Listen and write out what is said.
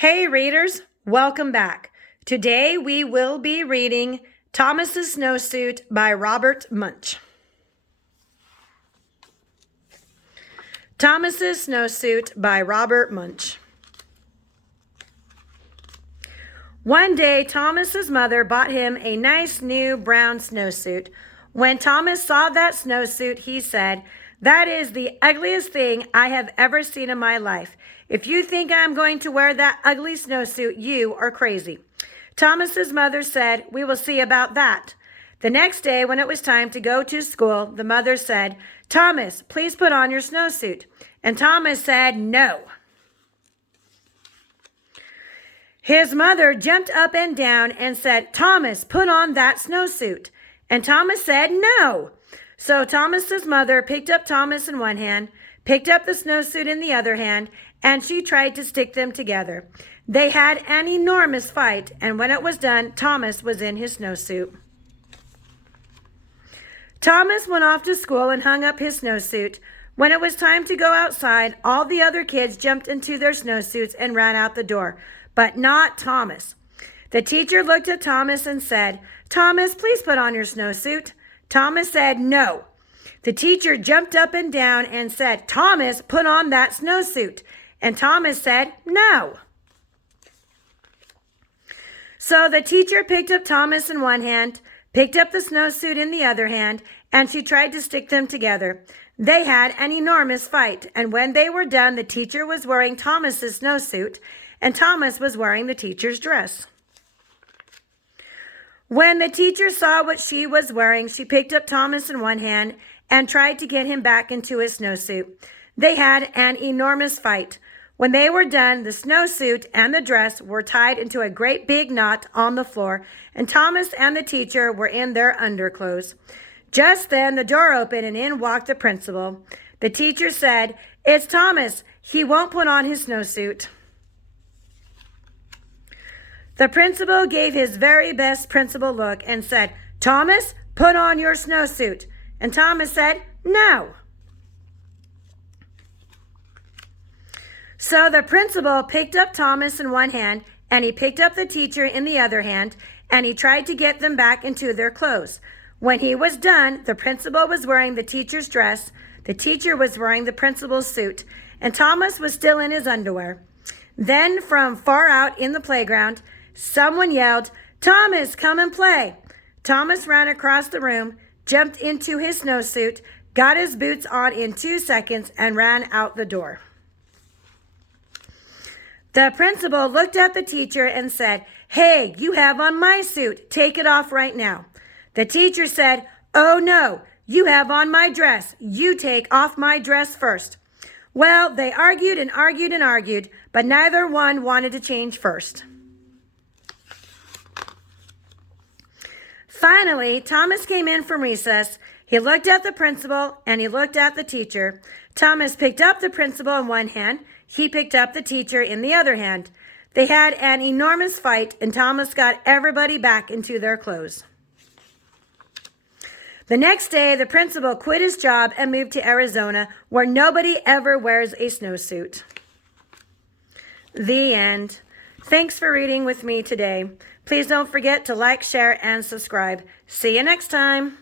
Hey readers, welcome back. Today we will be reading Thomas's Snowsuit by Robert Munsch. Thomas's Snowsuit by Robert Munsch. One day, Thomas's mother bought him a nice new brown snowsuit. When Thomas saw that snowsuit, he said, "That is the ugliest thing I have ever seen in my life. If you think I'm going to wear that ugly snowsuit, you are crazy." Thomas's mother said, "We will see about that." The next day, when it was time to go to school, the mother said, "Thomas, please put on your snowsuit." And Thomas said, "No." His mother jumped up and down and said, "Thomas, put on that snowsuit." And Thomas said, "No." So Thomas's mother picked up Thomas in one hand, picked up the snowsuit in the other hand, and she tried to stick them together. They had an enormous fight, and when it was done, Thomas was in his snowsuit. Thomas went off to school and hung up his snowsuit. When it was time to go outside, all the other kids jumped into their snowsuits and ran out the door, but not Thomas. The teacher looked at Thomas and said, "Thomas, please put on your snowsuit." Thomas said, "No." The teacher jumped up and down and said, "Thomas, put on that snowsuit." And Thomas said, "No." So the teacher picked up Thomas in one hand, picked up the snowsuit in the other hand, and she tried to stick them together. They had an enormous fight, and when they were done, the teacher was wearing Thomas's snowsuit, and Thomas was wearing the teacher's dress. When the teacher saw what she was wearing, she picked up Thomas in one hand and tried to get him back into his snowsuit. They had an enormous fight. When they were done, the snowsuit and the dress were tied into a great big knot on the floor, and Thomas and the teacher were in their underclothes. Just then, the door opened and in walked the principal. The teacher said, "It's Thomas. He won't put on his snowsuit." The principal gave his very best principal look and said, "Thomas, put on your snowsuit." And Thomas said, "No." So the principal picked up Thomas in one hand, and he picked up the teacher in the other hand, and he tried to get them back into their clothes. When he was done, the principal was wearing the teacher's dress, the teacher was wearing the principal's suit, and Thomas was still in his underwear. Then from far out in the playground, someone yelled, "Thomas, come and play." Thomas ran across the room, jumped into his snowsuit, got his boots on in 2 seconds, and ran out the door. The principal looked at the teacher and said, "Hey, you have on my suit. Take it off right now." The teacher said, "Oh no, you have on my dress. You take off my dress first." Well, they argued and argued and argued, but neither one wanted to change first. Finally, Thomas came in from recess. He looked at the principal and he looked at the teacher. Thomas picked up the principal in one hand. He picked up the teacher in the other hand. They had an enormous fight, and Thomas got everybody back into their clothes. The next day, the principal quit his job and moved to Arizona, where nobody ever wears a snowsuit. The end. Thanks for reading with me today. Please don't forget to like, share, and subscribe. See you next time.